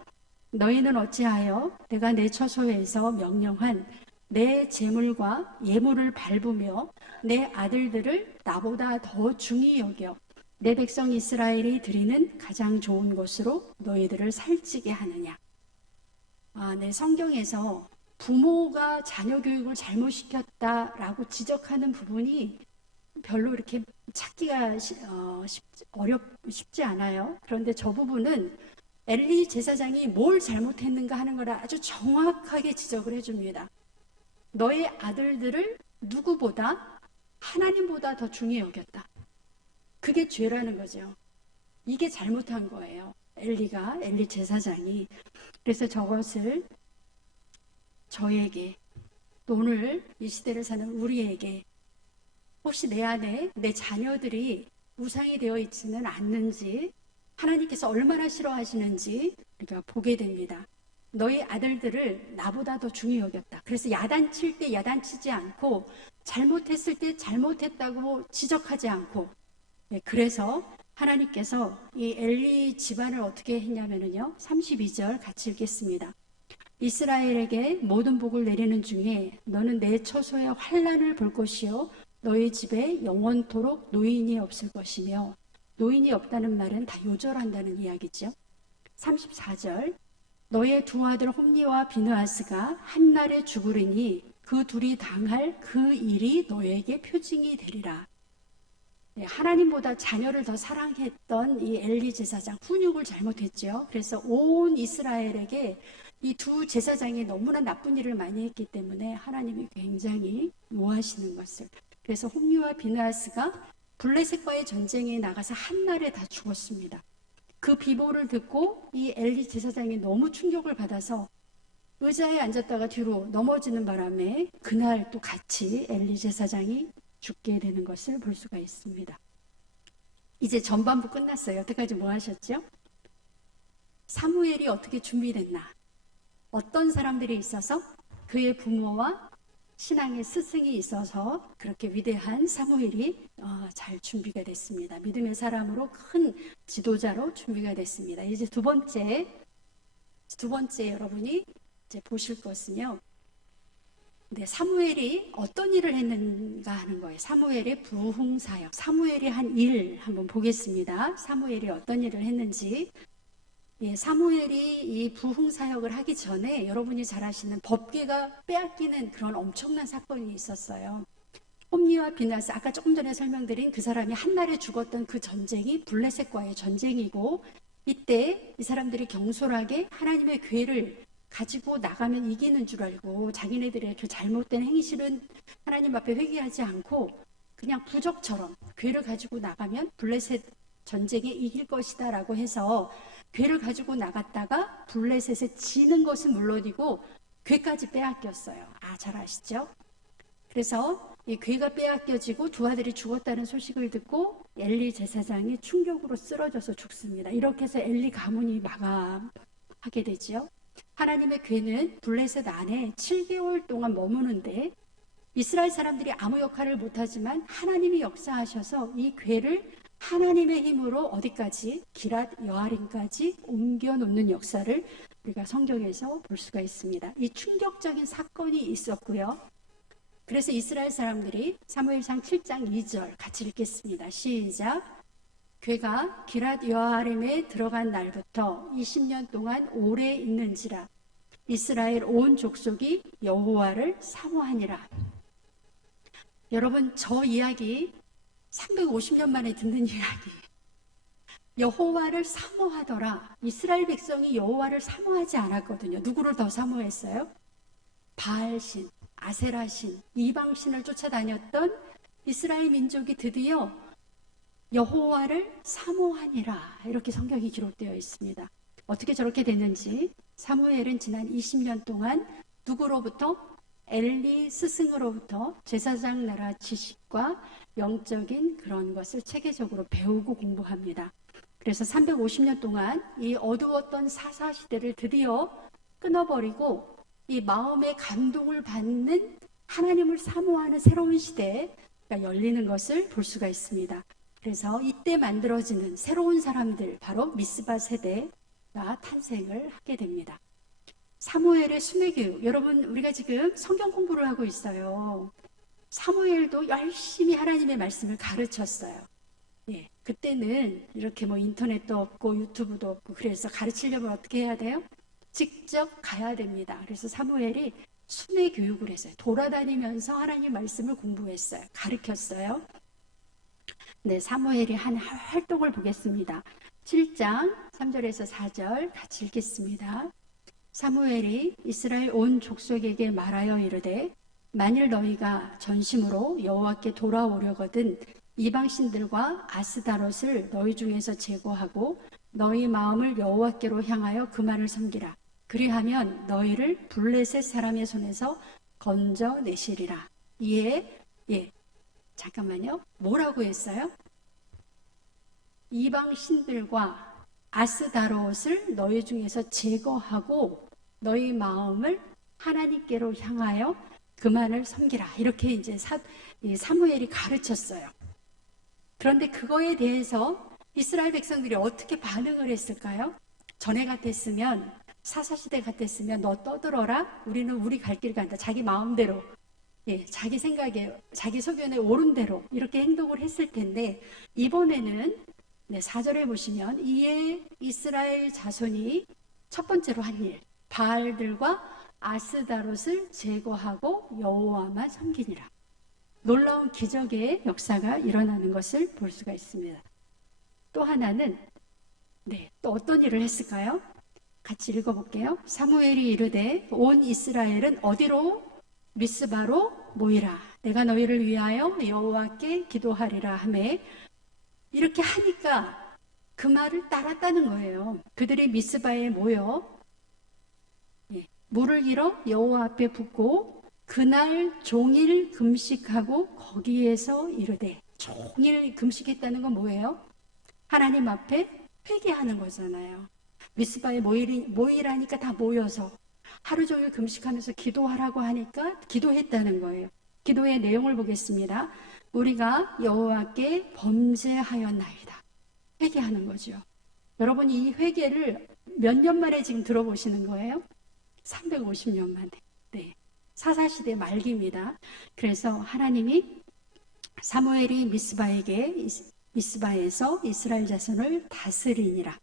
너희는 어찌하여 내가 내 처소에서 명령한 내 재물과 예물을 밟으며 내 아들들을 나보다 더 중히 여겨 내 백성 이스라엘이 드리는 가장 좋은 것으로 너희들을 살찌게 하느냐. 성경에서 부모가 자녀 교육을 잘못시켰다라고 지적하는 부분이 별로 이렇게 찾기가 쉽지 않아요. 그런데 저 부분은 엘리 제사장이 뭘 잘못했는가 하는 걸 아주 정확하게 지적을 해줍니다. 너의 아들들을 누구보다, 하나님보다 더 중히 여겼다. 그게 죄라는 거죠. 이게 잘못한 거예요. 엘리 제사장이. 그래서 저것을 저에게, 오늘 이 시대를 사는 우리에게, 혹시 내 안에 내 자녀들이 우상이 되어 있지는 않는지, 하나님께서 얼마나 싫어하시는지 우리가 보게 됩니다. 너희 아들들을 나보다 더 중히 여겼다. 그래서 야단칠 때 야단치지 않고, 잘못했을 때 잘못했다고 지적하지 않고, 그래서 하나님께서 이 엘리 집안을 어떻게 했냐면요, 32절 같이 읽겠습니다. 이스라엘에게 모든 복을 내리는 중에 너는 내 처소에 환난을 볼 것이요 너희 집에 영원토록 노인이 없을 것이며, 노인이 없다는 말은 다 요절한다는 이야기죠. 34절 너의 두 아들 홈니와 비느하스가 한날에 죽으리니 그 둘이 당할 그 일이 너에게 표징이 되리라. 하나님보다 자녀를 더 사랑했던 이 엘리 제사장, 훈육을 잘못했죠. 그래서 온 이스라엘에게 이 두 제사장이 너무나 나쁜 일을 많이 했기 때문에 하나님이 굉장히 노하시는 것을. 그래서 홈니와 비느하스가 블레셋과의 전쟁에 나가서 한날에 다 죽었습니다. 그 비보를 듣고 이 엘리 제사장이 너무 충격을 받아서 의자에 앉았다가 뒤로 넘어지는 바람에 그날 또 같이 엘리 제사장이 죽게 되는 것을 볼 수가 있습니다. 이제 전반부 끝났어요. 여태까지 뭐 하셨죠? 사무엘이 어떻게 준비됐나? 어떤 사람들이 있어서 그의 부모와 신앙의 스승이 있어서 그렇게 위대한 사무엘이 잘 준비가 됐습니다. 믿음의 사람으로 큰 지도자로 준비가 됐습니다. 이제 두 번째 여러분이 이제 보실 것은요. 네, 사무엘이 어떤 일을 했는가 하는 거예요. 사무엘의 부흥사역, 사무엘이 한 일 한번 보겠습니다. 사무엘이 어떤 일을 했는지. 예, 사무엘이 이 부흥사역을 하기 전에 여러분이 잘 아시는 법궤가 빼앗기는 그런 엄청난 사건이 있었어요. 홈리와 비나스, 아까 조금 전에 설명드린 그 사람이 한날에 죽었던 그 전쟁이 블레셋과의 전쟁이고, 이때 이 사람들이 경솔하게 하나님의 궤를 가지고 나가면 이기는 줄 알고 자기네들의 그 잘못된 행실은 하나님 앞에 회개하지 않고 그냥 부적처럼 궤를 가지고 나가면 블레셋 전쟁에 이길 것이다 라고 해서 궤를 가지고 나갔다가 블레셋에 지는 것은 물론이고 궤까지 빼앗겼어요. 잘 아시죠? 그래서 이 궤가 빼앗겨지고 두 아들이 죽었다는 소식을 듣고 엘리 제사장이 충격으로 쓰러져서 죽습니다. 이렇게 해서 엘리 가문이 마감하게 되죠. 하나님의 궤는 블레셋 안에 7개월 동안 머무는데 이스라엘 사람들이 아무 역할을 못하지만 하나님이 역사하셔서 이 궤를 하나님의 힘으로 어디까지? 기랏 여아림까지 옮겨놓는 역사를 우리가 성경에서 볼 수가 있습니다. 이 충격적인 사건이 있었고요. 그래서 이스라엘 사람들이 사무엘상 7장 2절 같이 읽겠습니다. 시작. 궤가 기랏 여아림에 들어간 날부터 20년 동안 오래 있는지라 이스라엘 온 족속이 여호와를 사모하니라. 여러분, 저 이야기 350년 만에 듣는 이야기. 여호와를 사모하더라. 이스라엘 백성이 여호와를 사모하지 않았거든요. 누구를 더 사모했어요? 바알신, 아세라신, 이방신을 쫓아다녔던 이스라엘 민족이 드디어 여호와를 사모하니라. 이렇게 성경이 기록되어 있습니다. 어떻게 저렇게 됐는지 사무엘은 지난 20년 동안 누구로부터? 엘리 스승으로부터 제사장 나라 지식과 영적인 그런 것을 체계적으로 배우고 공부합니다. 그래서 350년 동안 이 어두웠던 사사시대를 드디어 끊어버리고 이 마음의 감동을 받는 하나님을 사모하는 새로운 시대가 열리는 것을 볼 수가 있습니다. 그래서 이때 만들어지는 새로운 사람들, 바로 미스바 세대가 탄생을 하게 됩니다. 사무엘의 수뇌교육, 여러분 우리가 지금 성경 공부를 하고 있어요. 사무엘도 열심히 하나님의 말씀을 가르쳤어요. 예, 그때는 이렇게 뭐 인터넷도 없고 유튜브도 없고 그래서 가르치려면 어떻게 해야 돼요? 직접 가야 됩니다. 그래서 사무엘이 수뇌교육을 했어요. 돌아다니면서 하나님 말씀을 공부했어요. 가르쳤어요. 네, 사무엘이 한 활동을 보겠습니다. 7장 3절에서 4절 같이 읽겠습니다. 사무엘이 이스라엘 온 족속에게 말하여 이르되 만일 너희가 전심으로 여호와께 돌아오려거든 이방신들과 아스다롯을 너희 중에서 제거하고 너희 마음을 여호와께로 향하여 그만을 섬기라. 그리하면 너희를 블레셋 사람의 손에서 건져내시리라. 이에 잠깐만요. 뭐라고 했어요? 이방신들과 아스다롯을 너희 중에서 제거하고 너희 마음을 하나님께로 향하여 그만을 섬기라. 이렇게 이제 사무엘이 가르쳤어요. 그런데 그거에 대해서 이스라엘 백성들이 어떻게 반응을 했을까요? 전에 같았으면, 사사시대 같았으면 너 떠들어라. 우리는 우리 갈 길 간다. 자기 마음대로, 자기 생각에, 자기 소견에 옳은 대로 이렇게 행동을 했을 텐데, 이번에는 4절에 보시면 이에 이스라엘 자손이 첫 번째로 한 일, 바알들과 아스다롯을 제거하고 여호와만 섬기니라. 놀라운 기적의 역사가 일어나는 것을 볼 수가 있습니다. 또 하나는 또 어떤 일을 했을까요? 같이 읽어볼게요. 사무엘이 이르되 온 이스라엘은 어디로? 미스바로 모이라. 내가 너희를 위하여 여호와께 기도하리라 하매 이렇게 하니까 그 말을 따랐다는 거예요. 그들이 미스바에 모여 물을 길어 여호와 앞에 붓고 그날 종일 금식하고 거기에서 이르되, 종일 금식했다는 건 뭐예요? 하나님 앞에 회개하는 거잖아요. 미스바에 모이라니까 다 모여서 하루 종일 금식하면서 기도하라고 하니까 기도했다는 거예요. 기도의 내용을 보겠습니다. 우리가 여호와께 범죄하였나이다. 회개하는 거죠. 여러분, 이 회개를 몇 년 만에 지금 들어보시는 거예요? 350년 만에. 네. 사사시대 말기입니다. 그래서 하나님이 사무엘이 미스바에서 이스라엘 자손을 다스리니라.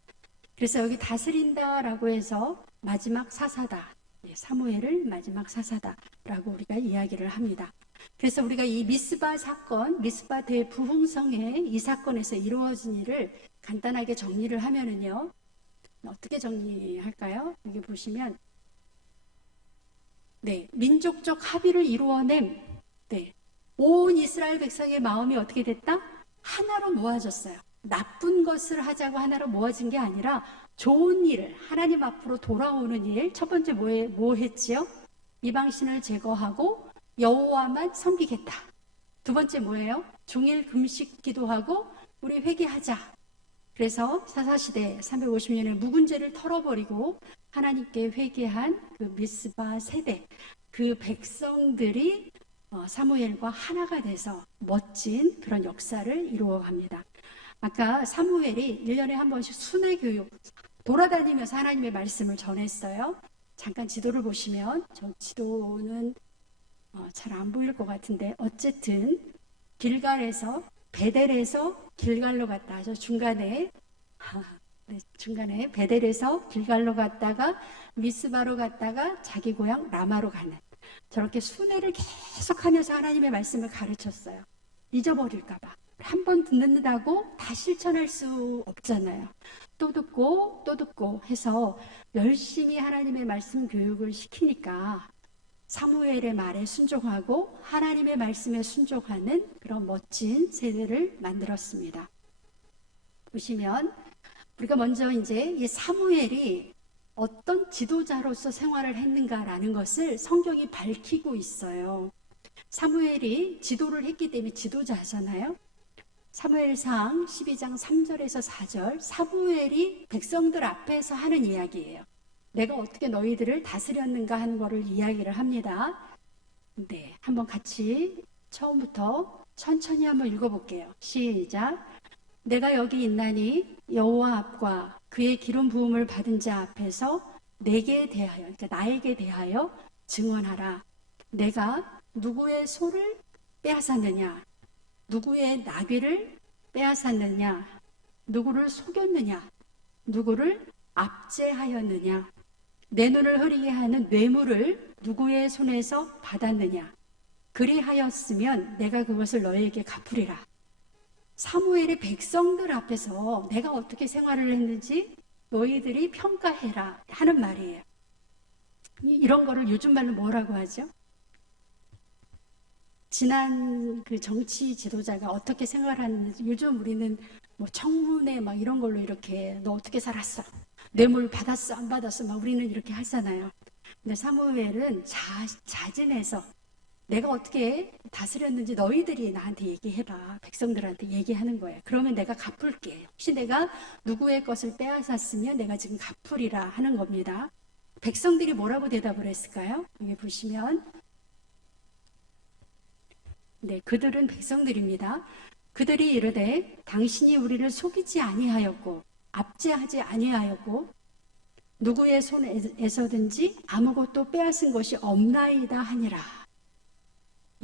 그래서 여기 다스린다라고 해서 마지막 사사다. 사무엘을 마지막 사사다라고 우리가 이야기를 합니다. 그래서 우리가 이 미스바 사건, 미스바 대부흥성의 이 사건에서 이루어진 일을 간단하게 정리를 하면은요. 어떻게 정리할까요? 여기 보시면 네, 민족적 합의를 이루어낸 온 이스라엘 백성의 마음이 어떻게 됐다? 하나로 모아졌어요. 나쁜 것을 하자고 하나로 모아진 게 아니라 좋은 일, 하나님 앞으로 돌아오는 일. 첫 번째 뭐 했지요? 이방신을 제거하고 여호와만 섬기겠다. 두 번째 뭐예요? 종일 금식 기도하고 우리 회개하자. 그래서 사사시대 350년의 묵은 죄를 털어버리고 하나님께 회개한 그 미스바 세대, 그 백성들이 사무엘과 하나가 돼서 멋진 그런 역사를 이루어갑니다. 아까 사무엘이 1년에 한 번씩 순회 교육 돌아다니면서 하나님의 말씀을 전했어요. 잠깐 지도를 보시면 저 지도는 잘 안 보일 것 같은데 어쨌든 길갈에서 베델에서 길갈로 갔다 하죠. 중간에 베델에서 길갈로 갔다가 미스바로 갔다가 자기 고향 라마로 가는 저렇게 순회를 계속하면서 하나님의 말씀을 가르쳤어요. 잊어버릴까 봐. 한 번 듣는다고 다 실천할 수 없잖아요. 또 듣고 해서 열심히 하나님의 말씀 교육을 시키니까 사무엘의 말에 순종하고 하나님의 말씀에 순종하는 그런 멋진 세대를 만들었습니다. 보시면 우리가 먼저 이제 이 사무엘이 어떤 지도자로서 생활을 했는가라는 것을 성경이 밝히고 있어요. 사무엘이 지도를 했기 때문에 지도자잖아요. 사무엘상 12장 3절에서 4절 사무엘이 백성들 앞에서 하는 이야기예요. 내가 어떻게 너희들을 다스렸는가 하는 것을 이야기를 합니다. 네, 한번 같이 처음부터 천천히 한번 읽어볼게요. 시작. 내가 여기 있나니 여호와 앞과 그의 기름 부음을 받은 자 앞에서 내게 대하여, 그러니까 나에게 대하여 증언하라. 내가 누구의 소를 빼앗았느냐? 누구의 나귀를 빼앗았느냐? 누구를 속였느냐? 누구를 압제하였느냐? 내 눈을 흐리게 하는 뇌물을 누구의 손에서 받았느냐? 그리하였으면 내가 그것을 너에게 갚으리라. 사무엘의 백성들 앞에서 내가 어떻게 생활을 했는지 너희들이 평가해라 하는 말이에요. 이런 거를 요즘 말로 뭐라고 하죠? 지난 그 정치 지도자가 어떻게 생활하는지 요즘 우리는 뭐 청문회 막 이런 걸로 이렇게 너 어떻게 살았어? 뇌물 받았어? 안 받았어? 막 우리는 이렇게 하잖아요. 근데 사무엘은 자진해서 내가 어떻게 다스렸는지 너희들이 나한테 얘기해봐. 백성들한테 얘기하는 거예요. 그러면 내가 갚을게. 혹시 내가 누구의 것을 빼앗았으면 내가 지금 갚으리라 하는 겁니다. 백성들이 뭐라고 대답을 했을까요? 여기 보시면 네, 그들은 백성들입니다. 그들이 이르되 당신이 우리를 속이지 아니하였고 압제하지 아니하였고 누구의 손에서든지 아무것도 빼앗은 것이 없나이다 하니라.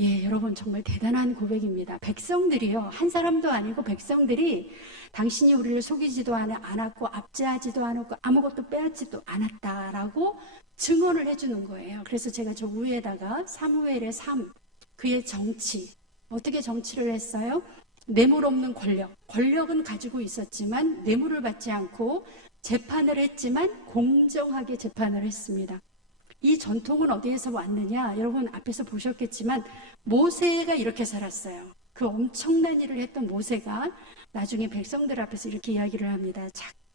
예, 여러분 정말 대단한 고백입니다. 백성들이요, 한 사람도 아니고 백성들이 당신이 우리를 속이지도 않았고 압제하지도 않았고 아무것도 빼앗지도 않았다라고 증언을 해주는 거예요. 그래서 제가 저 위에다가 사무엘의 삶, 그의 정치, 어떻게 정치를 했어요? 뇌물 없는 권력, 권력은 가지고 있었지만 뇌물을 받지 않고 재판을 했지만 공정하게 재판을 했습니다. 이 전통은 어디에서 왔느냐? 여러분 앞에서 보셨겠지만 모세가 이렇게 살았어요. 그 엄청난 일을 했던 모세가 나중에 백성들 앞에서 이렇게 이야기를 합니다.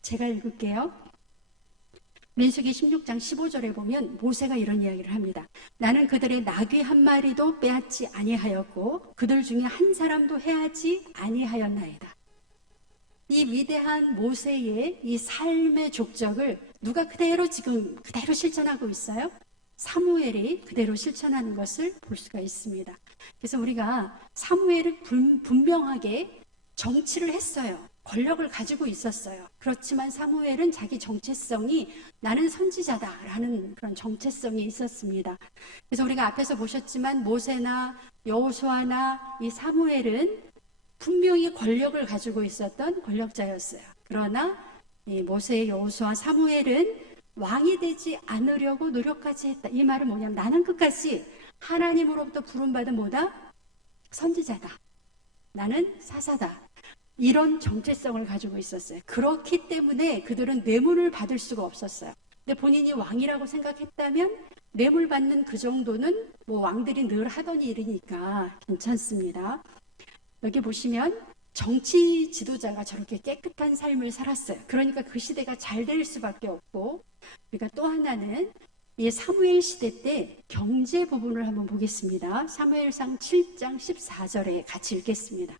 제가 읽을게요. 민수기 16장 15절에 보면 모세가 이런 이야기를 합니다. 나는 그들의 나귀 한 마리도 빼앗지 아니하였고 그들 중에 한 사람도 해하지 아니하였나이다. 이 위대한 모세의 이 삶의 족적을 누가 지금 그대로 실천하고 있어요? 사무엘이 그대로 실천하는 것을 볼 수가 있습니다. 그래서 우리가 사무엘은 분명하게 정치를 했어요. 권력을 가지고 있었어요. 그렇지만 사무엘은 자기 정체성이 나는 선지자다라는 그런 정체성이 있었습니다. 그래서 우리가 앞에서 보셨지만 모세나 여호수아나 이 사무엘은 분명히 권력을 가지고 있었던 권력자였어요. 그러나 이 모세, 여호수아, 사무엘은 왕이 되지 않으려고 노력하지 했다. 이 말은 뭐냐면 나는 끝까지 하나님으로부터 부름받은 뭐다? 선지자다. 나는 사사다. 이런 정체성을 가지고 있었어요. 그렇기 때문에 그들은 뇌물을 받을 수가 없었어요. 근데 본인이 왕이라고 생각했다면 뇌물 받는 그 정도는 뭐 왕들이 늘 하던 일이니까 괜찮습니다. 여기 보시면 정치 지도자가 저렇게 깨끗한 삶을 살았어요. 그러니까 그 시대가 잘 될 수밖에 없고, 그러니까 또 하나는 이 사무엘 시대 때 경제 부분을 한번 보겠습니다. 사무엘상 7장 14절에 같이 읽겠습니다.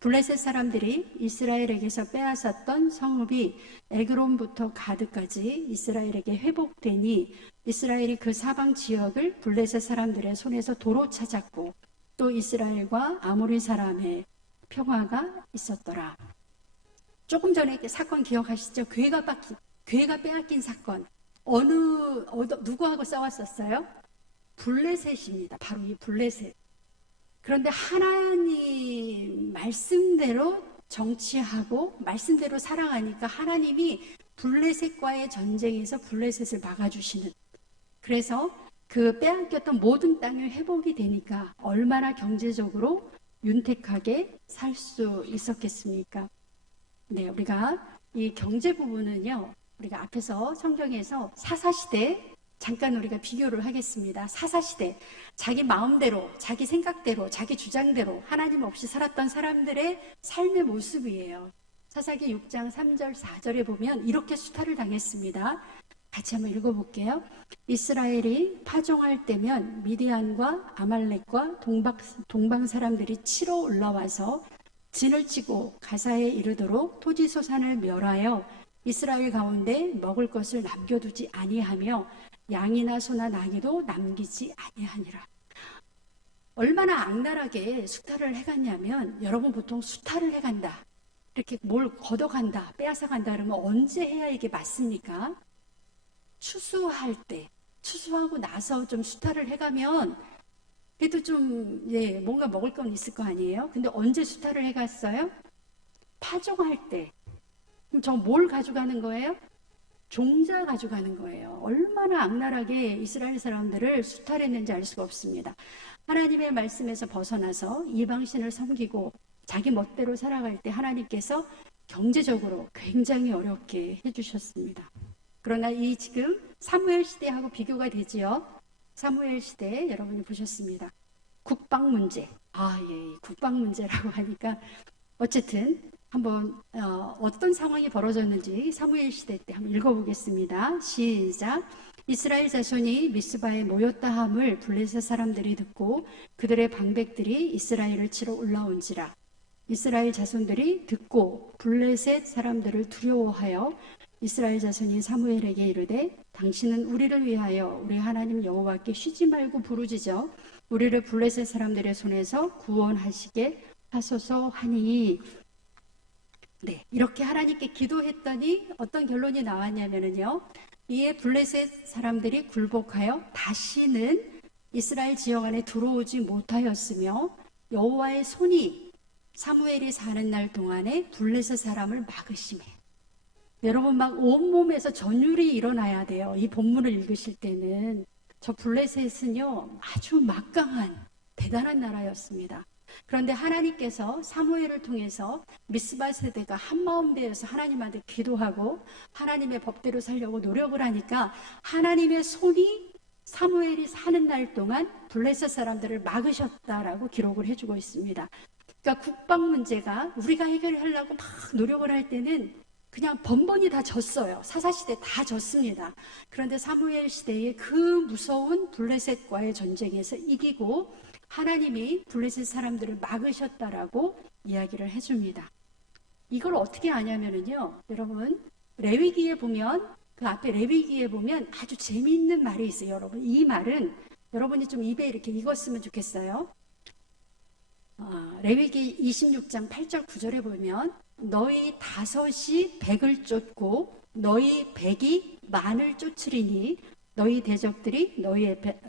블레셋 사람들이 이스라엘에게서 빼앗았던 성읍이 에그론부터 가드까지 이스라엘에게 회복되니 이스라엘이 그 사방 지역을 블레셋 사람들의 손에서 도로 찾았고 또 이스라엘과 아모리 사람의 평화가 있었더라. 조금 전에 사건 기억하시죠? 괴가 빼앗긴 사건. 누구하고 싸웠었어요? 블레셋입니다. 바로 이 블레셋. 그런데 하나님 말씀대로 정치하고 말씀대로 살아가니까 하나님이 블레셋과의 전쟁에서 블레셋을 막아주시는, 그래서 그 빼앗겼던 모든 땅이 회복이 되니까 얼마나 경제적으로 윤택하게 살 수 있었겠습니까? 네, 우리가 이 경제 부분은요, 우리가 앞에서 성경에서 사사시대 잠깐 우리가 비교를 하겠습니다. 사사시대, 자기 마음대로, 자기 생각대로, 자기 주장대로 하나님 없이 살았던 사람들의 삶의 모습이에요. 사사기 6장 3절 4절에 보면 이렇게 수탈을 당했습니다. 같이 한번 읽어볼게요. 이스라엘이 파종할 때면 미디안과 아말렉과 동방 사람들이 치러 올라와서 진을 치고 가사에 이르도록 토지소산을 멸하여 이스라엘 가운데 먹을 것을 남겨두지 아니하며 양이나 소나 나귀도 남기지 아니하니라. 얼마나 악랄하게 수탈을 해갔냐면, 여러분 보통 수탈을 해간다, 이렇게 뭘 걷어간다, 빼앗아간다 그러면 언제 해야 이게 맞습니까? 추수할 때, 추수하고 나서 좀 수탈을 해가면 그래도 좀 뭔가 먹을 건 있을 거 아니에요? 근데 언제 수탈을 해갔어요? 파종할 때. 그럼 저 뭘 가져가는 거예요? 종자 가져가는 거예요. 얼마나 악랄하게 이스라엘 사람들을 수탈했는지 알 수가 없습니다. 하나님의 말씀에서 벗어나서 이방신을 섬기고 자기 멋대로 살아갈 때 하나님께서 경제적으로 굉장히 어렵게 해주셨습니다. 그러나 이 지금 사무엘 시대하고 비교가 되지요. 사무엘 시대 여러분이 보셨습니다. 국방 문제. 국방 문제라고 하니까 어쨌든 한번 어떤 상황이 벌어졌는지 사무엘 시대 때 한번 읽어보겠습니다. 시작. 이스라엘 자손이 미스바에 모였다 함을 블레셋 사람들이 듣고 그들의 방백들이 이스라엘을 치러 올라온지라. 이스라엘 자손들이 듣고 블레셋 사람들을 두려워하여 이스라엘 자손이 사무엘에게 이르되 당신은 우리를 위하여 우리 하나님 여호와께 쉬지 말고 부르짖어 우리를 블레셋 사람들의 손에서 구원하시게 하소서 하니. 네, 이렇게 하나님께 기도했더니 어떤 결론이 나왔냐면요, 이에 블레셋 사람들이 굴복하여 다시는 이스라엘 지역 안에 들어오지 못하였으며 여호와의 손이 사무엘이 사는 날 동안에 블레셋 사람을 막으시매. 여러분 막 온몸에서 전율이 일어나야 돼요. 이 본문을 읽으실 때는. 저 블레셋은요 아주 막강한 대단한 나라였습니다. 그런데 하나님께서 사무엘을 통해서 미스바 세대가 한마음 되어서 하나님한테 기도하고 하나님의 법대로 살려고 노력을 하니까 하나님의 손이 사무엘이 사는 날 동안 블레셋 사람들을 막으셨다라고 기록을 해주고 있습니다. 그러니까 국방 문제가 우리가 해결하려고 막 노력을 할 때는 그냥 번번이 다 졌어요. 사사시대 다 졌습니다. 그런데 사무엘 시대에 그 무서운 블레셋과의 전쟁에서 이기고 하나님이 블레셋 사람들을 막으셨다라고 이야기를 해줍니다. 이걸 어떻게 아냐면요, 여러분 레위기에 보면 그 앞에 레위기에 보면 아주 재미있는 말이 있어요, 여러분. 이 말은 여러분이 좀 입에 이렇게 익었으면 좋겠어요. 레위기 26장 8절 9절에 보면 너희 다섯이 백을 쫓고 너희 백이 만을 쫓으리니 너희 대적들이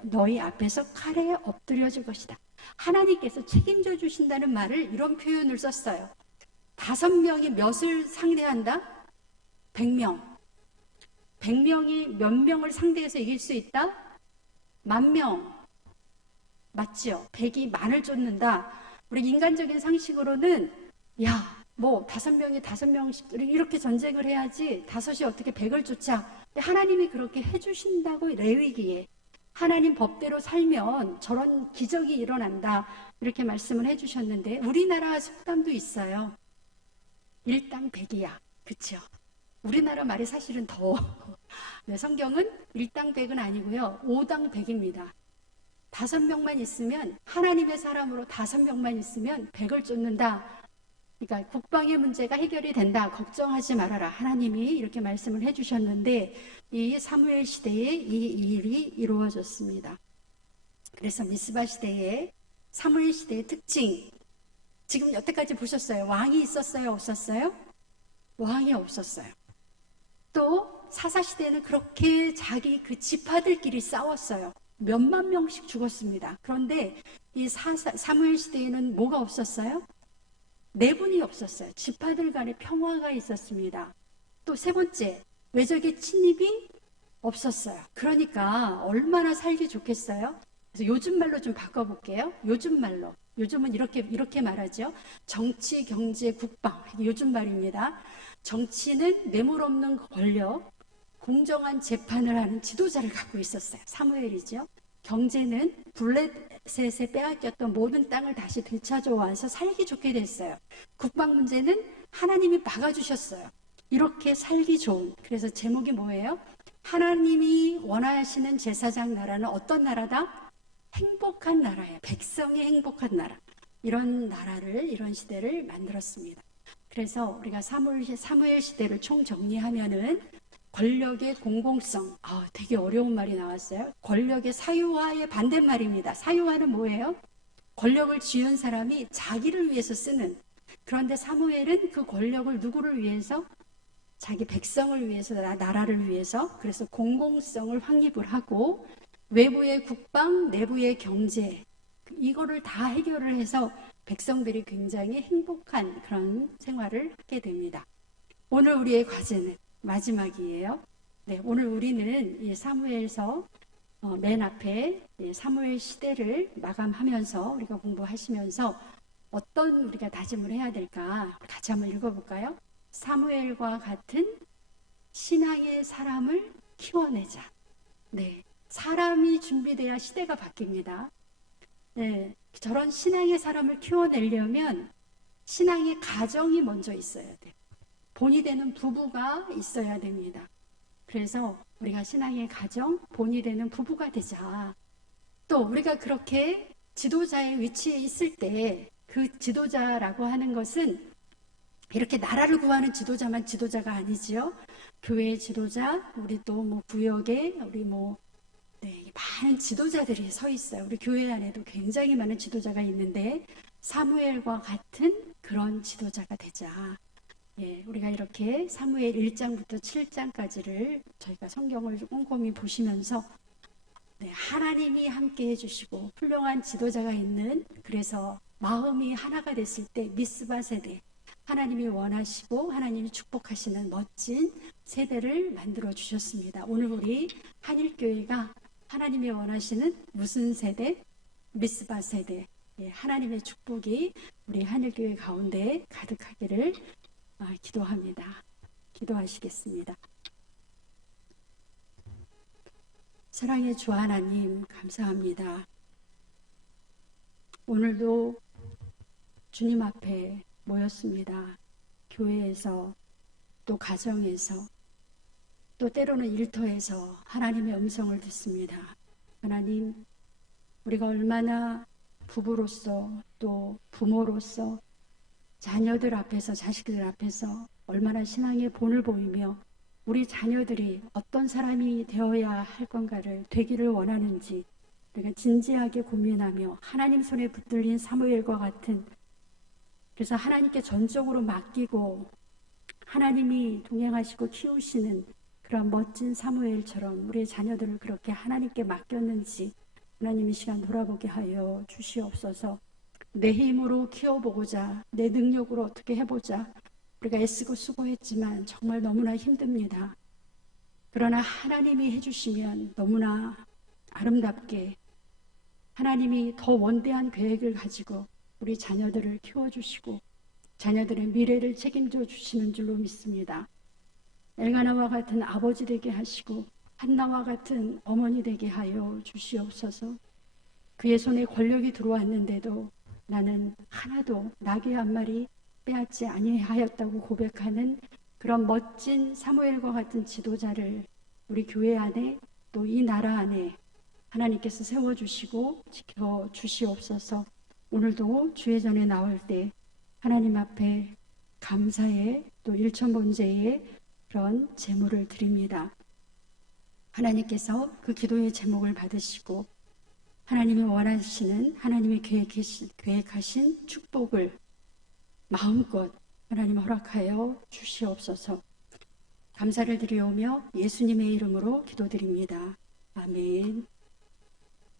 너희 앞에서 칼에 엎드려질 것이다. 하나님께서 책임져 주신다는 말을 이런 표현을 썼어요. 5명이 몇을 상대한다? 100명. 100명이 몇 명을 상대해서 이길 수 있다? 10,000명. 맞죠? 100이 만을 쫓는다. 우리 인간적인 상식으로는 뭐 5명이 5명씩 이렇게 전쟁을 해야지 5이 어떻게 100을 쫓아. 근데 하나님이 그렇게 해주신다고 레위기에 하나님 법대로 살면 저런 기적이 일어난다 이렇게 말씀을 해주셨는데 우리나라 속담도 있어요. 일당 백이야. 그쵸? 우리나라 말이 사실은 더 네, 성경은 일당 백은 아니고요. 5당 백입니다. 5명만 있으면 하나님의 사람으로 5명만 있으면 100을 쫓는다. 그러니까 국방의 문제가 해결이 된다. 걱정하지 말아라. 하나님이 이렇게 말씀을 해주셨는데 이 사무엘 시대에 이 일이 이루어졌습니다. 그래서 미스바 시대에 사무엘 시대의 특징 지금 여태까지 보셨어요. 왕이 있었어요? 없었어요? 왕이 없었어요. 또 사사시대는 그렇게 자기 그 지파들끼리 싸웠어요. 몇만 명씩 죽었습니다. 그런데 이 사무엘 시대에는 뭐가 없었어요? 내분이 없었어요. 지파들 간의 평화가 있었습니다. 또 세 번째, 외적의 침입이 없었어요. 그러니까 얼마나 살기 좋겠어요? 그래서 요즘 말로 좀 바꿔볼게요. 요즘 말로. 요즘은 이렇게 말하죠. 정치, 경제, 국방. 요즘 말입니다. 정치는 매물 없는 권력, 공정한 재판을 하는 지도자를 갖고 있었어요. 사무엘이죠. 경제는 블레셋에 빼앗겼던 모든 땅을 다시 되찾아와서 살기 좋게 됐어요. 국방 문제는 하나님이 막아주셨어요. 이렇게 살기 좋은. 그래서 제목이 뭐예요? 하나님이 원하시는 제사장 나라는 어떤 나라다? 행복한 나라예요. 백성이 행복한 나라. 이런 나라를, 이런 시대를 만들었습니다. 그래서 우리가 사무엘 시대를 총정리하면은 권력의 공공성, 되게 어려운 말이 나왔어요. 권력의 사유화의 반대말입니다. 사유화는 뭐예요? 권력을 쥐은 사람이 자기를 위해서 쓰는. 그런데 사무엘은 그 권력을 누구를 위해서? 자기 백성을 위해서, 나라를 위해서. 그래서 공공성을 확립을 하고 외부의 국방, 내부의 경제 이거를 다 해결을 해서 백성들이 굉장히 행복한 그런 생활을 하게 됩니다. 오늘 우리의 과제는 마지막이에요. 네, 오늘 우리는 이 사무엘서 맨 앞에 사무엘 시대를 마감하면서 우리가 공부하시면서 어떤 우리가 다짐을 해야 될까 같이 한번 읽어볼까요? 사무엘과 같은 신앙의 사람을 키워내자. 네, 사람이 준비돼야 시대가 바뀝니다. 네, 저런 신앙의 사람을 키워내려면 신앙의 가정이 먼저 있어야 돼요. 본이 되는 부부가 있어야 됩니다. 그래서 우리가 신앙의 가정, 본이 되는 부부가 되자. 또 우리가 그렇게 지도자의 위치에 있을 때 그 지도자라고 하는 것은 이렇게 나라를 구하는 지도자만 지도자가 아니지요. 교회의 지도자, 우리 또 뭐 구역에 우리 많은 지도자들이 서 있어요. 우리 교회 안에도 굉장히 많은 지도자가 있는데 사무엘과 같은 그런 지도자가 되자. 예, 우리가 이렇게 사무엘 1장부터 7장까지를 저희가 성경을 꼼꼼히 보시면서 하나님이 함께 해주시고 훌륭한 지도자가 있는 그래서 마음이 하나가 됐을 때 미스바 세대 하나님이 원하시고 하나님이 축복하시는 멋진 세대를 만들어 주셨습니다. 오늘 우리 한일교회가 하나님이 원하시는 무슨 세대? 미스바 세대. 예, 하나님의 축복이 우리 한일교회 가운데 가득하기를 기도합니다. 기도하시겠습니다. 사랑의 주 하나님 감사합니다. 오늘도 주님 앞에 모였습니다. 교회에서 또 가정에서 또 때로는 일터에서 하나님의 음성을 듣습니다. 하나님, 우리가 얼마나 부부로서 또 부모로서 자녀들 앞에서 자식들 앞에서 얼마나 신앙의 본을 보이며 우리 자녀들이 어떤 사람이 되어야 할 건가를 되기를 원하는지 우리가 진지하게 고민하며 하나님 손에 붙들린 사무엘과 같은, 그래서 하나님께 전적으로 맡기고 하나님이 동행하시고 키우시는 그런 멋진 사무엘처럼 우리의 자녀들을 그렇게 하나님께 맡겼는지 하나님 이 시간 돌아보게 하여 주시옵소서. 내 힘으로 키워보고자, 내 능력으로 어떻게 해보자 우리가 애쓰고 수고했지만 정말 너무나 힘듭니다. 그러나 하나님이 해주시면 너무나 아름답게 하나님이 더 원대한 계획을 가지고 우리 자녀들을 키워주시고 자녀들의 미래를 책임져 주시는 줄로 믿습니다. 엘가나와 같은 아버지 되게 하시고 한나와 같은 어머니 되게 하여 주시옵소서. 그의 손에 권력이 들어왔는데도 나는 하나도 낙의 한 마리 빼앗지 아니하였다고 고백하는 그런 멋진 사무엘과 같은 지도자를 우리 교회 안에 또 이 나라 안에 하나님께서 세워주시고 지켜주시옵소서. 오늘도 주의 전에 나올 때 하나님 앞에 감사의 또 일천번제의 그런 제물을 드립니다. 하나님께서 그 기도의 제목을 받으시고 하나님이 원하시는 하나님의 계획하신 축복을 마음껏 하나님 허락하여 주시옵소서. 감사를 드리오며 예수님의 이름으로 기도드립니다. 아멘.